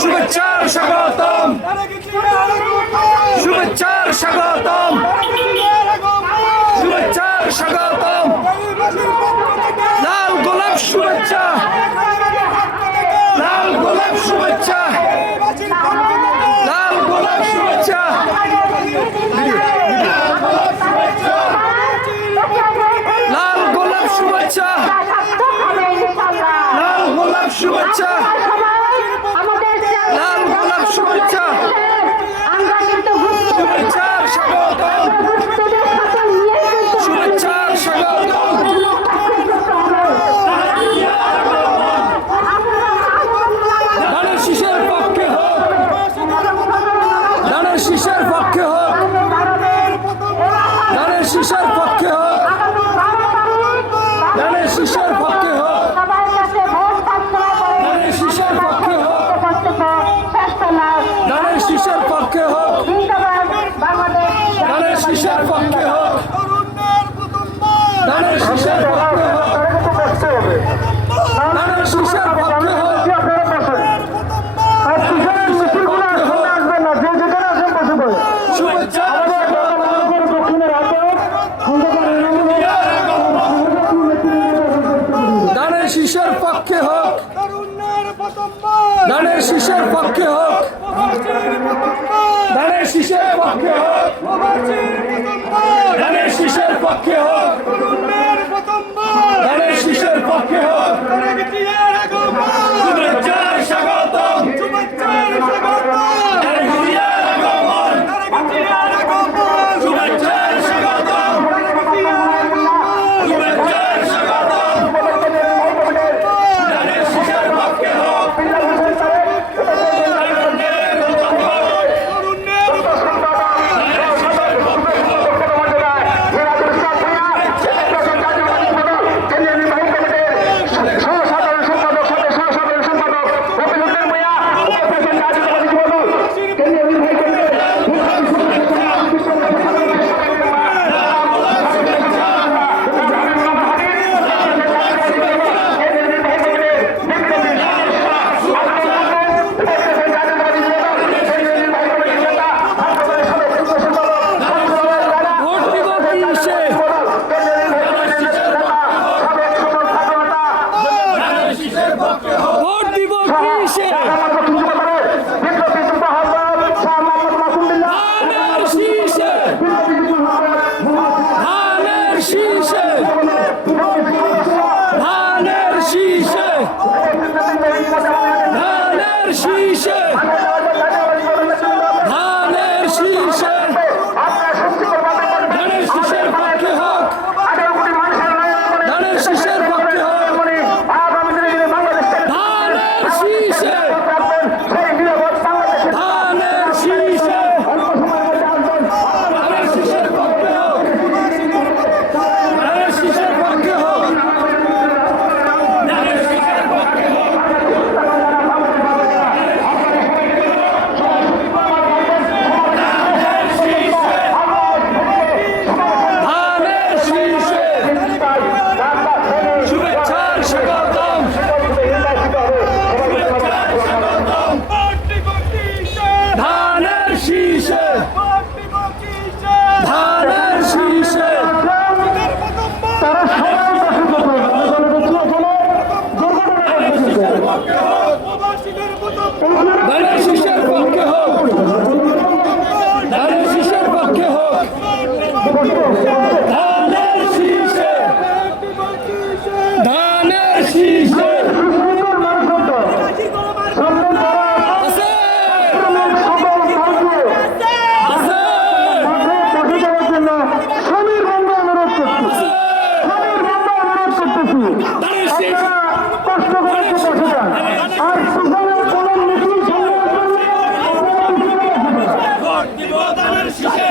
শুভেচ্ছার স্বাগতম, শুভেচ্ছার স্বাগতম, শুভেচ্ছার স্বাগতম। লাল গোলাপ শুভেচ্ছা, লাল গোলাপ শুভেচ্ছা, লাল গোলাপ শুভেচ্ছা, লাল গোলাপ শুভেচ্ছা, লাল গোলাপ শুভেচ্ছা, লাল গোলাপ শুভেচ্ছা, শুভেচ্ছার স্বাগতম, শুভেচ্ছার স্বাগতম। ধানের শীষের পক্ষে হোক, ধানের শীষের পক্ষে হোক, ধানের শীষের পক্ষে হোক, ধানের শীষের পক্ষে হোক, ধানের শীষের পক্ষে হোক, ধানের শীষের পক্ষে হোক, ধানের শীষের পক্ষে হোক, ধানের শীষের পক্ষে হোক, ধানের শীষের পক্ষে হোক। শুভেচ্ছা ধানের শীষের পক্ষে হোক, ধানের শীষের পক্ষে হোক, ধানের শীষের পক্ষে হোক, ধানের শীষের পক্ষে হোক, ধানের শীষের পক্ষে হোক। শুভেচ্ছার স্বাগতম, শুভেচ্ছার স্বাগতম, শুভেচ্ছার স্বাগতম, শুভেচ্ছার স্বাগতম। ধানের শীষের পক্ষে হোক, ভোট দিব কিসে? ধানের শীষে, ধানের শীষে, ধানের শীষে, ধানের শীষে, ধানের শীষে। ধানের শীষের পক্ষে হোক, ধানের শীষের পক্ষে হোক, ধানের শীষে, ধানের শীষে, ধানের শীষের পক্ষে হোক, ধানের শীষের পক্ষে হোক, ধানের শীষের পক্ষে হোক। ধানের শীষে, শুভেচ্ছার স্বাগতম, শুভেচ্ছার স্বাগতম। ধানের শীষে, ধানের শীষে, ধানের শীষের পক্ষে হোক, ধানের শীষের পক্ষে হোক, ধানের শীষে, ধানের শীষে। আছে, আছে, ধানের শীষ, ভোট দিব ধানের শীষে।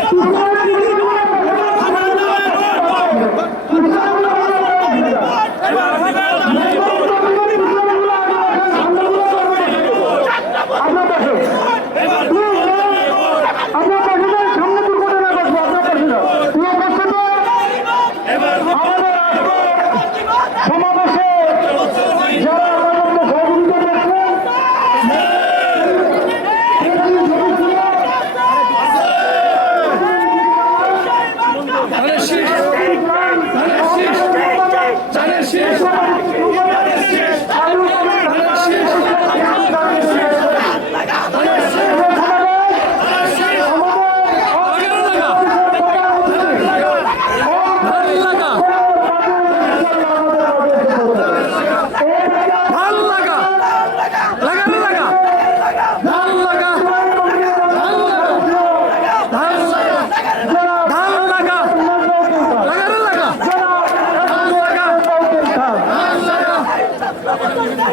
সমাবেশে Şurada.